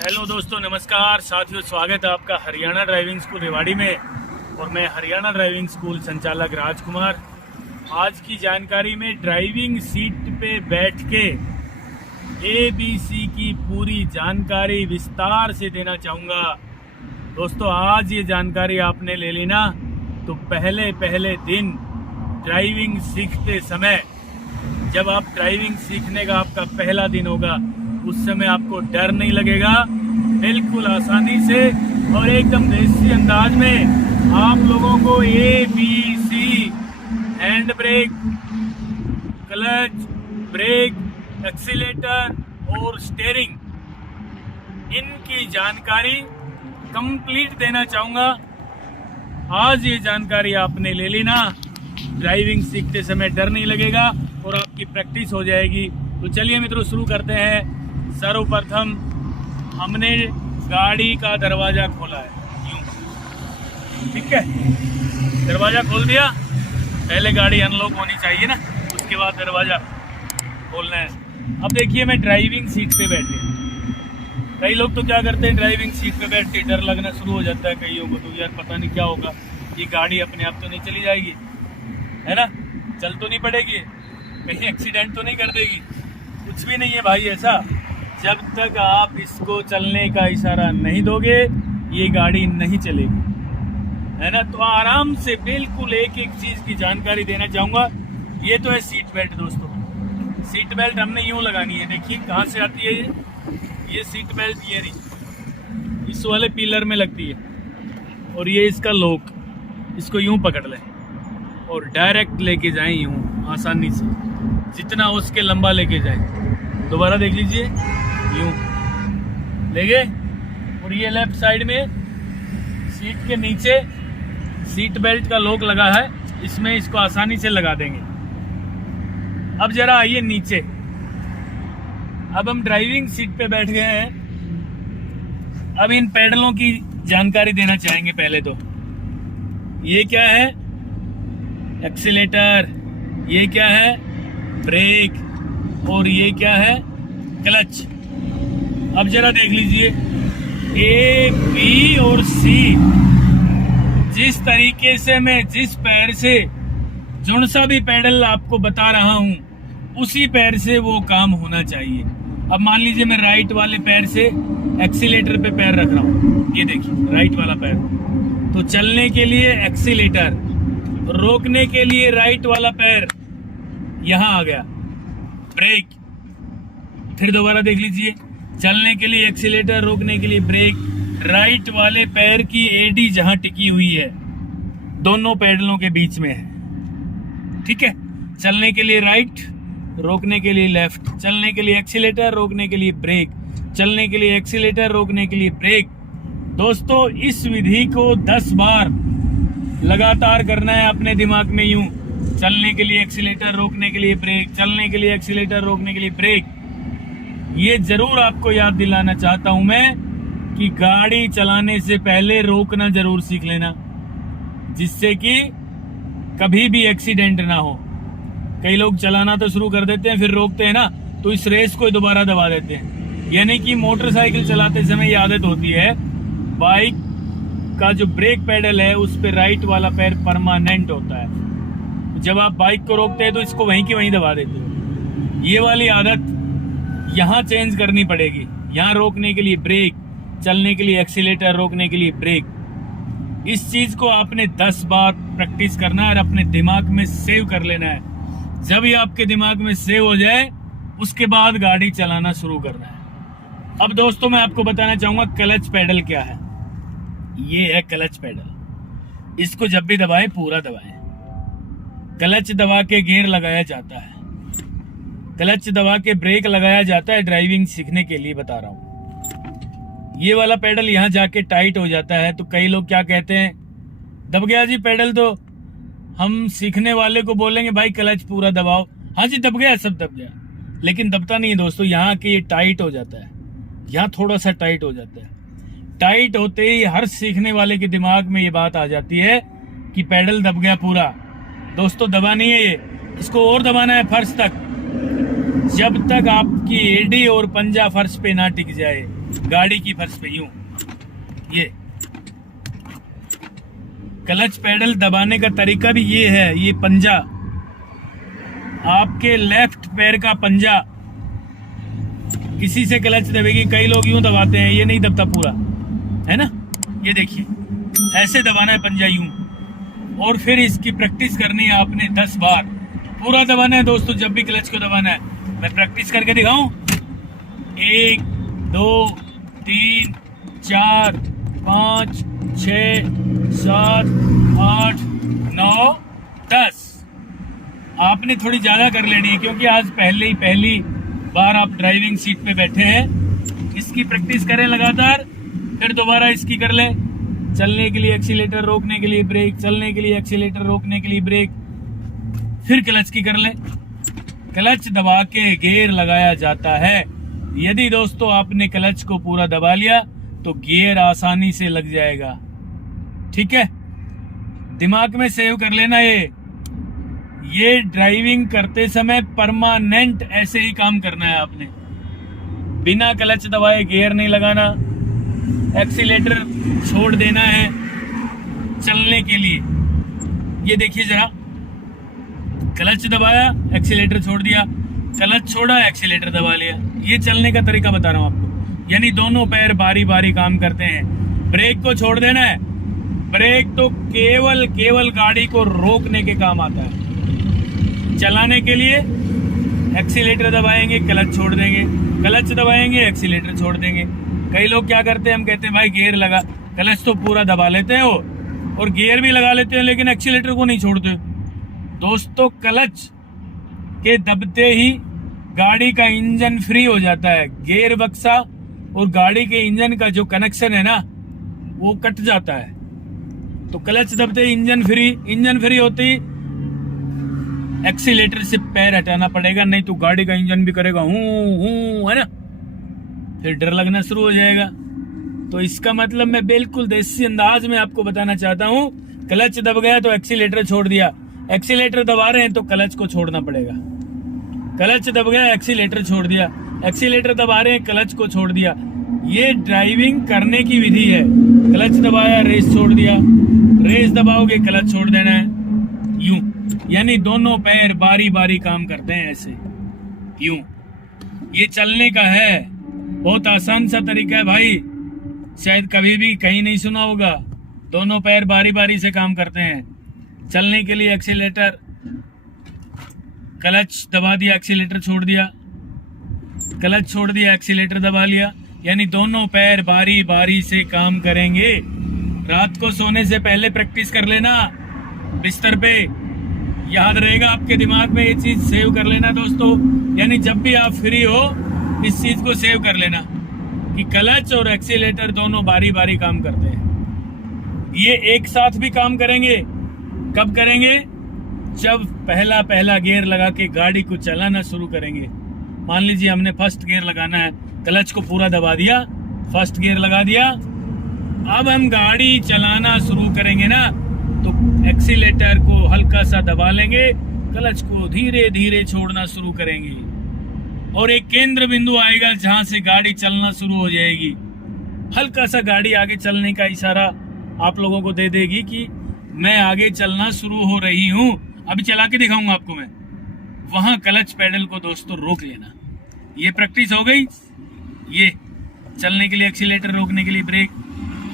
Hello दोस्तों, नमस्कार साथियों। स्वागत है आपका हरियाणा ड्राइविंग स्कूल रेवाड़ी में और मैं हरियाणा ड्राइविंग स्कूल संचालक राजकुमार। आज की जानकारी में ड्राइविंग सीट पे बैठ के ABC की पूरी जानकारी विस्तार से देना चाहूँगा। दोस्तों, आज ये जानकारी आपने ले ली ना, तो पहले दिन ड्राइविंग सीखते समय, जब आप ड्राइविंग सीखने का आपका पहला दिन होगा, उस समय आपको डर नहीं लगेगा। बिल्कुल आसानी से और एकदम देसी अंदाज में आप लोगों को ABC, hand brake, clutch, brake, accelerator और स्टीयरिंग, इनकी जानकारी कंप्लीट देना चाहूँगा। आज ये जानकारी आपने ले ली ना, ड्राइविंग सीखते समय डर नहीं लगेगा और आपकी प्रैक्टिस हो जाएगी। तो चलिए मित्रों, शुरू करते हैं। सर्वप्रथम हमने गाड़ी का दरवाजा खोला है, यूं, ठीक है। दरवाजा खोल दिया, पहले गाड़ी अनलॉक होनी चाहिए ना, उसके बाद दरवाजा खोलना है। अब देखिए, मैं ड्राइविंग सीट पे बैठे, कई लोग तो क्या करते हैं, ड्राइविंग सीट पे बैठ के डर लगना शुरू हो जाता है कईयों को, तो यार पता नहीं क्या होगा, ये गाड़ी अपने आप तो नहीं चली जाएगी, है ना, चल तो नहीं पड़ेगी, कहीं एक्सीडेंट तो नहीं कर देगी। कुछ भी नहीं है भाई ऐसा। जब तक आप इसको चलने का इशारा नहीं दोगे, ये गाड़ी नहीं चलेगी, है ना। तो आराम से बिल्कुल एक एक चीज की जानकारी देना चाहूंगा। ये तो है सीट बेल्ट। दोस्तों, सीट बेल्ट हमने यूं लगानी है, देखिए कहाँ से आती है ये सीट बेल्ट, ये नहीं, इस वाले पिलर में लगती है, और ये इसका लॉक, इसको यूं पकड़ लें और डायरेक्ट लेके जाएं यूं आसानी से, जितना उसके लंबा लेके जाएं। दोबारा देख लीजिए, यूं ले गए। और ये लेफ्ट साइड में सीट के नीचे सीट बेल्ट का लॉक लगा है, इसमें इसको आसानी से लगा देंगे। अब जरा आइए नीचे। अब हम ड्राइविंग सीट पे बैठ गए हैं। अब इन पैडलों की जानकारी देना चाहेंगे। पहले तो ये क्या है, एक्सीलेटर, ये क्या है, ब्रेक, और ये क्या है, क्लच। अब जरा देख लीजिए, A, B और C, जिस तरीके से मैं जिस पैर से जो सा भी पैडल आपको बता रहा हूं, उसी पैर से वो काम होना चाहिए। अब मान लीजिए मैं राइट वाले पैर से एक्सीलेटर पे पैर रख रहा हूं, ये देखिए राइट वाला पैर, तो चलने के लिए एक्सीलेटर, रोकने के लिए राइट वाला पैर यहां आ गया, ब्रेक। फिर दोबारा देख लीजिए, चलने के लिए एक्सीलेटर, रोकने के लिए ब्रेक। राइट वाले पैर की एडी जहां टिकी हुई है, दोनों पैडलों के बीच में है, ठीक है। चलने के लिए राइट, रोकने के लिए लेफ्ट, चलने के लिए एक्सीलेटर, रोकने के लिए ब्रेक, चलने के लिए एक्सीलेटर, रोकने के लिए ब्रेक। दोस्तों, इस विधि को 10 बार लगातार करना है अपने दिमाग में, यूं, चलने के लिए एक्सीलेटर, रोकने के लिए ब्रेक, चलने के लिए एक्सीलेटर, रोकने के लिए ब्रेक। ये जरूर आपको याद दिलाना चाहता हूं मैं कि गाड़ी चलाने से पहले रोकना जरूर सीख लेना, जिससे कि कभी भी एक्सीडेंट ना हो। कई लोग चलाना तो शुरू कर देते हैं, फिर रोकते हैं ना, तो इस रेस को दोबारा दबा देते हैं। यानी कि मोटरसाइकिल चलाते समय ये आदत होती है, बाइक का जो ब्रेक पैडल है उस पे राइट वाला पैर परमानेंट होता है। जब आप बाइक को रोकते हैं तो इसको वहीं की वहीं दबा देते हो। ये वाली आदत यहाँ चेंज करनी पड़ेगी। यहाँ रोकने के लिए ब्रेक, चलने के लिए एक्सीलेटर, रोकने के लिए ब्रेक। इस चीज को आपने 10 बार प्रैक्टिस करना है और अपने दिमाग में सेव कर लेना है। जब ये आपके दिमाग में सेव हो जाए, उसके बाद गाड़ी चलाना शुरू करना है। अब दोस्तों, मैं आपको बताना चाहूंगा क्लच पैडल क्या है। ये है क्लच पैडल। इसको जब भी दबाएं, पूरा दबाएं। क्लच दबा के गियर लगाया जाता है, क्लच दबा के ब्रेक लगाया जाता है। ड्राइविंग सीखने के लिए बता रहा हूं। ये वाला पैडल यहाँ जाके टाइट हो जाता है, तो कई लोग क्या कहते हैं, दब गया जी पैडल। तो हम सीखने वाले को बोलेंगे, भाई क्लच पूरा दबाओ। हाँ जी, दब गया, सब दब गया, लेकिन दबता नहीं है दोस्तों। यहाँ के ये टाइट हो जाता है, यहाँ थोड़ा सा टाइट हो जाता है। टाइट होते ही हर सीखने वाले के दिमाग में ये बात आ जाती है कि पैडल दब गया पूरा। दोस्तों, दबा नहीं है ये, इसको और दबाना है फर्श तक। जब तक आपकी एडी और पंजा फर्श पे ना टिक जाए, गाड़ी की फर्श पे, यूं। ये क्लच पेडल दबाने का तरीका भी ये है। ये पंजा, आपके लेफ्ट पैर का पंजा किसी से क्लच दबेगी, कई लोग यूं दबाते हैं, ये नहीं दबता पूरा, है ना। ये देखिए, ऐसे दबाना है पंजा, यूं। और फिर इसकी प्रैक्टिस करनी है आपने 10 बार। पूरा दबाना है दोस्तों, जब भी क्लच को दबाना है। मैं प्रैक्टिस करके दिखाऊं। 1 2 3 4 5 6 7 8 9 10। आपने थोड़ी ज्यादा कर लेनी है, क्योंकि आज पहली बार आप ड्राइविंग सीट पे बैठे हैं। इसकी प्रैक्टिस करें लगातार, फिर दोबारा इसकी कर लें। चलने के लिए एक्सीलेटर, रोकने के लिए ब्रेक, चलने के लिए एक्सीलेटर, रोकने के लिए ब्रेक, फिर क्लच की कर लें। क्लच दबा के गियर लगाया जाता है। यदि दोस्तों आपने क्लच को पूरा दबा लिया तो गियर आसानी से लग जाएगा। ठीक है, दिमाग में सेव कर लेना। ये ड्राइविंग करते समय परमानेंट ऐसे ही काम करना है आपने। बिना क्लच दबाए गियर नहीं लगाना, एक्सीलेटर छोड़ देना है चलने के लिए। ये देखिए जरा, क्लच दबाया, एक्सीलेटर छोड़ दिया, क्लच छोड़ा, एक्सीलेटर दबा लिया। ये चलने का तरीका बता रहा हूं आपको। यानी दोनों पैर बारी बारी काम करते हैं। ब्रेक को छोड़ देना है। ब्रेक तो केवल गाड़ी को रोकने के काम आता है। चलाने के लिए एक्सीलेटर दबाएंगे, क्लच छोड़ देंगे, क्लच दबाएंगे, एक्सीलेटर छोड़ देंगे। कई लोग क्या करते हैं, हम कहते हैं भाई गियर लगा, क्लच तो पूरा दबा लेते हैं और गियर भी लगा लेते हैं, लेकिन एक्सीलेटर को नहीं छोड़ते। दोस्तों, क्लच के दबते ही गाड़ी का इंजन फ्री हो जाता है। गियर बक्सा और गाड़ी के इंजन का जो कनेक्शन है ना, वो कट जाता है। तो क्लच दबते ही इंजन फ्री होती, एक्सीलेटर से पैर हटाना पड़ेगा, नहीं तो गाड़ी का इंजन भी करेगा हूं, है ना। फिर डर लगना शुरू हो जाएगा। तो इसका मतलब मैं बिल्कुल देसी अंदाज में आपको बताना चाहता हूं। क्लच दब गया तो एक्सीलेटर छोड़ दिया, एक्सीलेटर दबा रहे हैं तो क्लच को छोड़ना पड़ेगा। क्लच दब गया, एक्सीलेटर छोड़ दिया, एक्सीलेटर दबा रहे हैं, क्लच को छोड़ दिया। ये ड्राइविंग करने की विधि है। क्लच दबाया, रेस छोड़ दिया, रेस दबाओगे, क्लच छोड़ देना है, यूं। यानी दोनों पैर बारी बारी काम करते हैं ऐसे, यूं। ये चलने का है, बहुत आसान सा तरीका है भाई, शायद कभी भी कहीं नहीं सुना होगा। दोनों पैर बारी बारी से काम करते हैं। चलने के लिए एक्सीलेटर, क्लच दबा दिया, एक्सीलेटर छोड़ दिया, क्लच छोड़ दिया, एक्सीलेटर दबा लिया। यानी दोनों पैर बारी बारी से काम करेंगे। रात को सोने से पहले प्रैक्टिस कर लेना बिस्तर पे, याद रहेगा आपके दिमाग में। ये चीज सेव कर लेना दोस्तों। यानी जब भी आप फ्री हो, इस चीज को सेव कर लेना कि क्लच और एक्सीलेटर दोनों बारी बारी काम करते हैं। ये एक साथ भी काम करेंगे। कब करेंगे? जब पहला गियर लगा के गाड़ी को चलाना शुरू करेंगे। मान लीजिए हमने फर्स्ट गियर लगाना है, क्लच को पूरा दबा दिया, फर्स्ट गियर लगा दिया। अब हम गाड़ी चलाना शुरू करेंगे ना, तो एक्सीलेटर को हल्का सा दबा लेंगे, क्लच को धीरे धीरे छोड़ना शुरू करेंगे और एक केंद्र बिंदु आएगा जहां से गाड़ी चलना शुरू हो जाएगी। हल्का सा गाड़ी आगे चलने का इशारा आप लोगों को दे देगी कि मैं आगे चलना शुरू हो रही हूं। अभी चला के दिखाऊंगा आपको मैं। वहां क्लच पेडल को दोस्तों रोक लेना। ये प्रैक्टिस हो गई। ये चलने के लिए एक्सीलेटर, रोकने के लिए ब्रेक,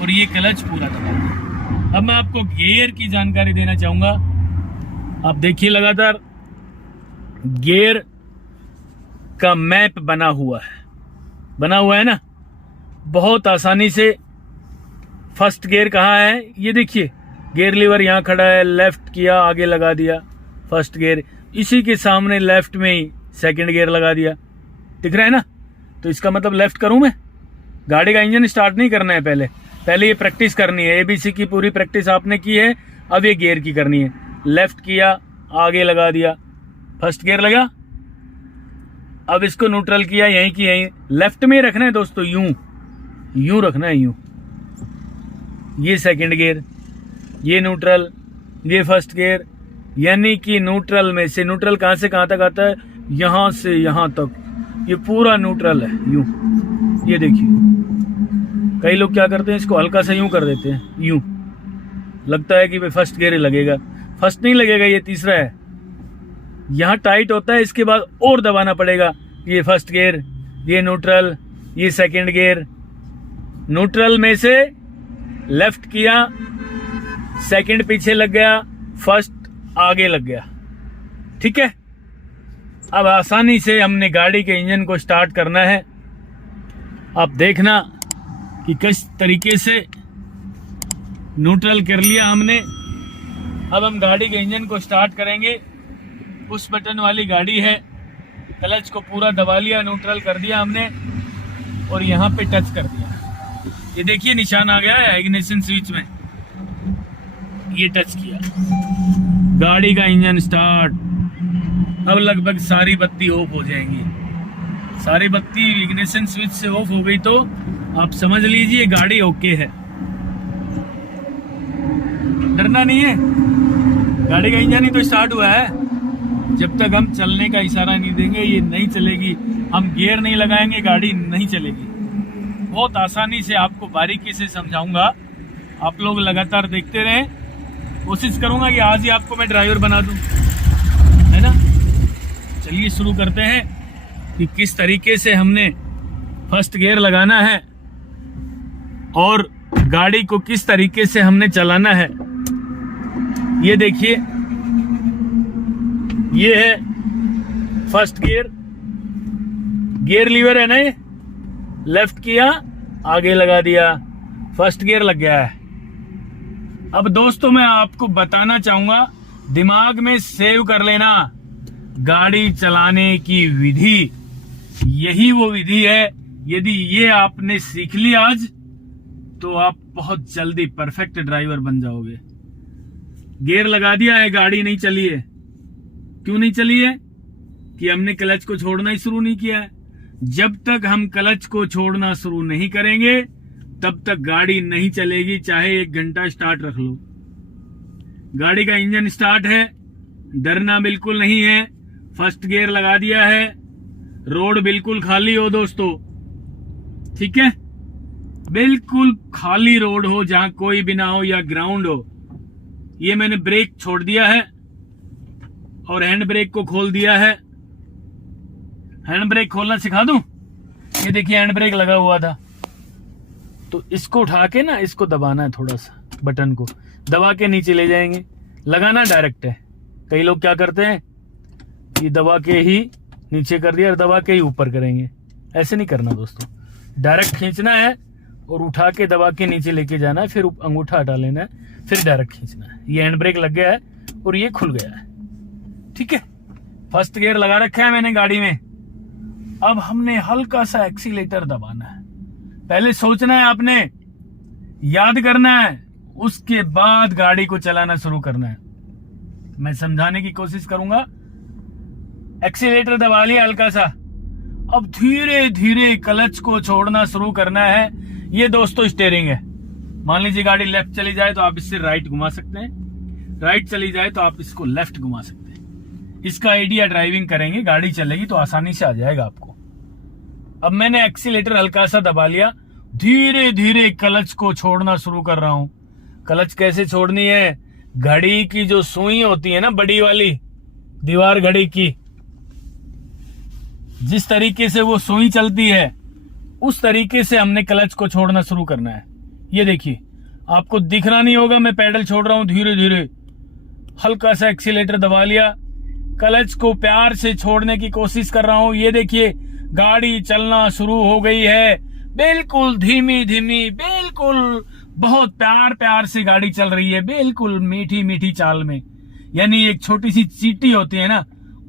और ये क्लच पूरा दबा। अब मैं आपको गियर की जानकारी देना चाहूंगा। आप देखिए लगातार, गियर का मैप बना हुआ है ना, बहुत आसानी से। फर्स्ट गियर कहाँ है ये देखिए, गियर लीवर यहाँ खड़ा है, लेफ्ट किया, आगे लगा दिया फर्स्ट गियर, इसी के सामने लेफ्ट में ही सेकंड गियर लगा दिया। दिख रहा है ना। तो इसका मतलब लेफ्ट करूं मैं, गाड़ी का इंजन स्टार्ट नहीं करना है, पहले ये प्रैक्टिस करनी है। एबीसी की पूरी प्रैक्टिस आपने की है, अब ये गियर की करनी है। लेफ्ट किया, आगे लगा दिया, फर्स्ट गियर लगा। अब इसको न्यूट्रल किया, यहीं की यहीं, लेफ्ट में रखना है दोस्तों, यूं रखना है, यूं। ये सेकंड गियर, ये न्यूट्रल, ये फर्स्ट गियर। यानी कि न्यूट्रल में से, न्यूट्रल कहां से कहां तक आता है, यहां से यहां तक ये पूरा न्यूट्रल है। यूं ये देखिए, कई लोग क्या करते हैं, इसको हल्का सा यूं कर देते हैं, यूं लगता है कि भाई फर्स्ट गियर लगेगा। फर्स्ट नहीं लगेगा, ये तीसरा है। यहाँ टाइट होता है, इसके बाद और दबाना पड़ेगा। ये फर्स्ट गियर, ये न्यूट्रल, ये सेकंड गियर। न्यूट्रल में से लेफ्ट किया, सेकंड पीछे लग गया, फर्स्ट आगे लग गया। ठीक है, अब आसानी से हमने गाड़ी के इंजन को स्टार्ट करना है। आप देखना कि किस तरीके से न्यूट्रल कर लिया हमने। अब हम गाड़ी के इंजन को स्टार्ट करेंगे। पुश बटन वाली गाड़ी है, क्लच को पूरा दबा लिया, न्यूट्रल कर दिया हमने और यहाँ पे टच कर दिया। ये देखिए निशान आ गया है इग्निशन स्विच में, ये टच किया, गाड़ी का इंजन स्टार्ट। अब लगभग सारी बत्ती ऑफ हो जाएंगी। सारी बत्ती इग्निशन स्विच से ऑफ हो गई तो आप समझ लीजिए गाड़ी ओके है। डरना नहीं है, गाड़ी का इंजन ही तो स्टार्ट हुआ है। जब तक हम चलने का इशारा नहीं देंगे ये नहीं चलेगी। हम गियर नहीं लगाएंगे, गाड़ी नहीं चलेगी। बहुत आसानी से आपको बारीकी से समझाऊंगा, आप लोग लगातार देखते रहें। कोशिश करूंगा कि आज ही आपको मैं ड्राइवर बना दूं, है ना। चलिए शुरू करते हैं कि किस तरीके से हमने फर्स्ट गियर लगाना है और गाड़ी को किस तरीके से हमने चलाना है। ये देखिए, ये है फर्स्ट गियर, गियर लीवर है ना, ये लेफ्ट किया, आगे लगा दिया, फर्स्ट गियर लग गया है। अब दोस्तों मैं आपको बताना चाहूंगा, दिमाग में सेव कर लेना, गाड़ी चलाने की विधि यही वो विधि है। यदि ये आपने सीख ली आज तो आप बहुत जल्दी परफेक्ट ड्राइवर बन जाओगे। गियर लगा दिया है, गाड़ी नहीं चली है। क्यों नहीं चली है? कि हमने क्लच को छोड़ना ही शुरू नहीं किया है। जब तक हम क्लच को छोड़ना शुरू नहीं करेंगे तब तक गाड़ी नहीं चलेगी, चाहे 1 घंटा स्टार्ट रख लो। गाड़ी का इंजन स्टार्ट है, डरना बिल्कुल नहीं है। फर्स्ट गियर लगा दिया है, रोड बिल्कुल खाली हो दोस्तों, ठीक है, बिल्कुल खाली रोड हो, जहां कोई भी ना हो या ग्राउंड हो। ये मैंने ब्रेक छोड़ दिया है और हैंड ब्रेक को खोल दिया है। हैंड ब्रेक खोलना सिखा दूं? ये देखिए हैंड ब्रेक लगा हुआ था, तो इसको उठा के ना इसको दबाना है, थोड़ा सा बटन को दबा के नीचे ले जाएंगे। लगाना डायरेक्ट है। कई लोग क्या करते हैं, ये दबा के ही नीचे कर दिया और दबा के ही ऊपर करेंगे। ऐसे नहीं करना दोस्तों, डायरेक्ट खींचना है और उठा के दबा के नीचे लेके जाना है, फिर अंगूठा हटा लेना है, फिर डायरेक्ट खींचना है। ये हैंड ब्रेक लग गया है और ये खुल गया है, ठीक है। फर्स्ट गियर लगा रखा है मैंने गाड़ी में। अब हमने हल्का सा एक्सीलेटर दबाना है। पहले सोचना है आपने, याद करना है, उसके बाद गाड़ी को चलाना शुरू करना है। मैं समझाने की कोशिश करूंगा। एक्सीलेटर दबा लिया हल्का सा, अब धीरे धीरे क्लच को छोड़ना शुरू करना है। ये दोस्तों स्टीयरिंग है। मान लीजिए गाड़ी लेफ्ट चली जाए तो आप इससे राइट घुमा सकते हैं, राइट चली जाए तो आप इसको लेफ्ट घुमा सकते हैं। इसका आइडिया ड्राइविंग करेंगे, गाड़ी चलेगी तो आसानी से आ जाएगा आपको। अब मैंने एक्सीलेटर हल्का सा दबा लिया, धीरे धीरे क्लच को छोड़ना शुरू कर रहा हूं। क्लच कैसे छोड़नी है? घड़ी की जो सुई होती है ना, बड़ी वाली दीवार घड़ी की, जिस तरीके से वो सुई चलती है उस तरीके से हमने क्लच को छोड़ना शुरू करना है। ये देखिए, आपको दिखना नहीं होगा, मैं पैडल छोड़ रहा हूं धीरे धीरे। हल्का सा एक्सीलेटर दबा लिया, क्लच को प्यार से छोड़ने की कोशिश कर रहा हूं। ये देखिए गाड़ी चलना शुरू हो गई है, बिल्कुल धीमी धीमी, बिल्कुल बहुत प्यार प्यार से गाड़ी चल रही है, बिल्कुल मीठी मीठी चाल में। यानी एक छोटी सी चींटी होती है ना,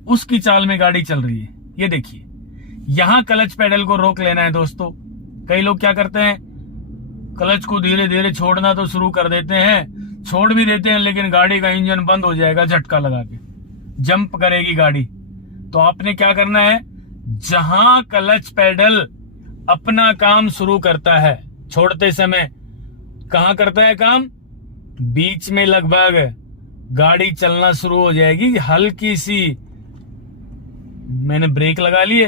उसकी चाल में गाड़ी चल रही है। ये देखिए, यहां क्लच पेडल को रोक लेना है दोस्तों। कई लोग क्या करते हैं, क्लच को धीरे धीरे छोड़ना तो शुरू कर देते हैं, छोड़ भी देते हैं, लेकिन गाड़ी का इंजन बंद हो जाएगा झटका लगा के, जंप करेगी गाड़ी। तो आपने क्या करना है, जहां क्लच पेडल अपना काम शुरू करता है छोड़ते समय, कहां करता है काम? बीच में लगभग गाड़ी चलना शुरू हो जाएगी। हल्की सी मैंने ब्रेक लगा लिए,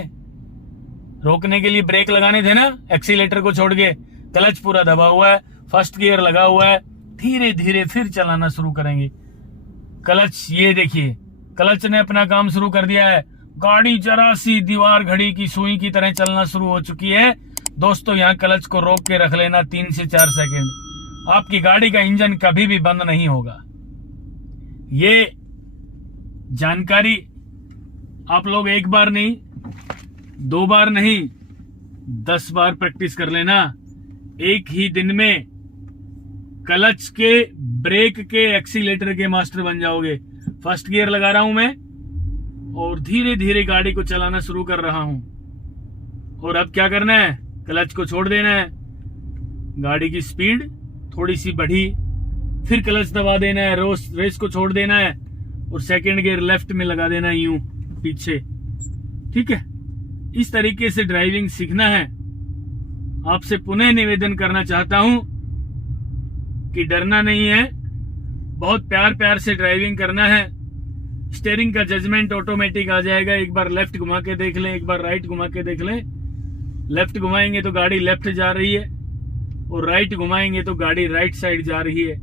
रोकने के लिए ब्रेक लगाने थे ना, एक्सीलेटर को छोड़ के। क्लच पूरा दबा हुआ है, फर्स्ट गियर लगा हुआ है, धीरे धीरे फिर चलाना शुरू करेंगे। क्लच, ये देखिए क्लच ने अपना काम शुरू कर दिया है। गाड़ी जरा सी दीवार घड़ी की सुई की तरह चलना शुरू हो चुकी है। दोस्तों यहाँ क्लच को रोक के रख लेना 3 से 4 सेकेंड, आपकी गाड़ी का इंजन कभी भी बंद नहीं होगा। ये जानकारी आप लोग एक बार नहीं, 2 बार नहीं, 10 बार प्रैक्टिस कर लेना। एक ही दिन में क्लच के, ब्रेक के, एक्सीलेटर के मास्टर बन जाओगे। फर्स्ट गियर लगा रहा हूं मैं और धीरे धीरे गाड़ी को चलाना शुरू कर रहा हूं। और अब क्या करना है, क्लच को छोड़ देना है। गाड़ी की स्पीड थोड़ी सी बढ़ी, फिर क्लच दबा देना है, रेस को छोड़ देना है और सेकंड गियर लेफ्ट में लगा देना है, यूं पीछे। ठीक है, इस तरीके से ड्राइविंग सीखना है। आपसे पुनः निवेदन करना चाहता हूं कि डरना नहीं है, बहुत प्यार प्यार से ड्राइविंग करना है। स्टीयरिंग का जजमेंट ऑटोमेटिक आ जाएगा। एक बार लेफ्ट घुमा के देख लें, एक बार राइट घुमा के देख लें। लेफ्ट घुमाएंगे तो गाड़ी लेफ्ट जा रही है और राइट घुमाएंगे तो गाड़ी राइट साइड जा रही है।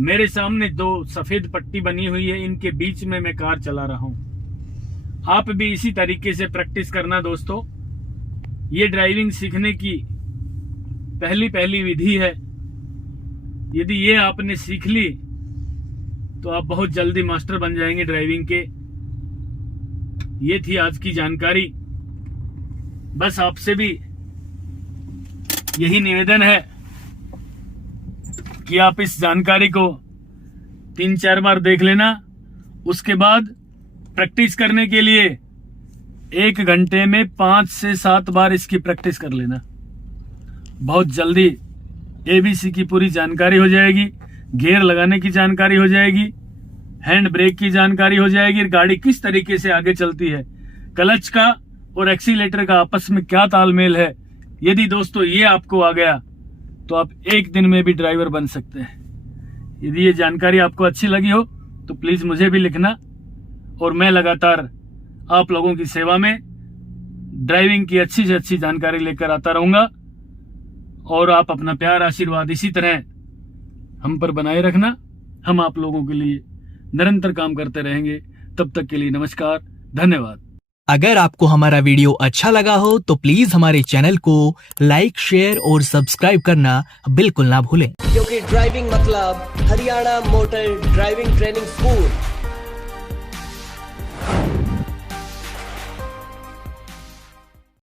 मेरे सामने 2 सफेद पट्टी बनी हुई है, इनके बीच में मैं कार चला रहा हूं। आप भी इसी तरीके से प्रैक्टिस करना दोस्तों। ये ड्राइविंग सीखने की पहली विधि है। यदि ये आपने सीख ली तो आप बहुत जल्दी मास्टर बन जाएंगे ड्राइविंग के। ये थी आज की जानकारी। बस आपसे भी यही निवेदन है कि आप इस जानकारी को 3-4 बार देख लेना। उसके बाद प्रैक्टिस करने के लिए 1 घंटे में 5 से 7 बार इसकी प्रैक्टिस कर लेना। बहुत जल्दी एबीसी की पूरी जानकारी हो जाएगी, गियर लगाने की जानकारी हो जाएगी, हैंड ब्रेक की जानकारी हो जाएगी, गाड़ी किस तरीके से आगे चलती है, क्लच का और एक्सीलेटर का आपस में क्या तालमेल है। यदि दोस्तों ये आपको आ गया तो आप एक दिन में भी ड्राइवर बन सकते हैं। यदि ये जानकारी आपको अच्छी लगी हो तो प्लीज मुझे भी लिखना और मैं लगातार आप लोगों की सेवा में ड्राइविंग की अच्छी से अच्छी जानकारी लेकर आता रहूंगा। और आप अपना प्यार, आशीर्वाद इसी तरह हम पर बनाए रखना। हम आप लोगों के लिए निरंतर काम करते रहेंगे। तब तक के लिए नमस्कार, धन्यवाद। अगर आपको हमारा वीडियो अच्छा लगा हो तो प्लीज हमारे चैनल को लाइक, शेयर और सब्सक्राइब करना बिल्कुल ना भूलें, क्योंकि ड्राइविंग मतलब Haryana motor driving training school.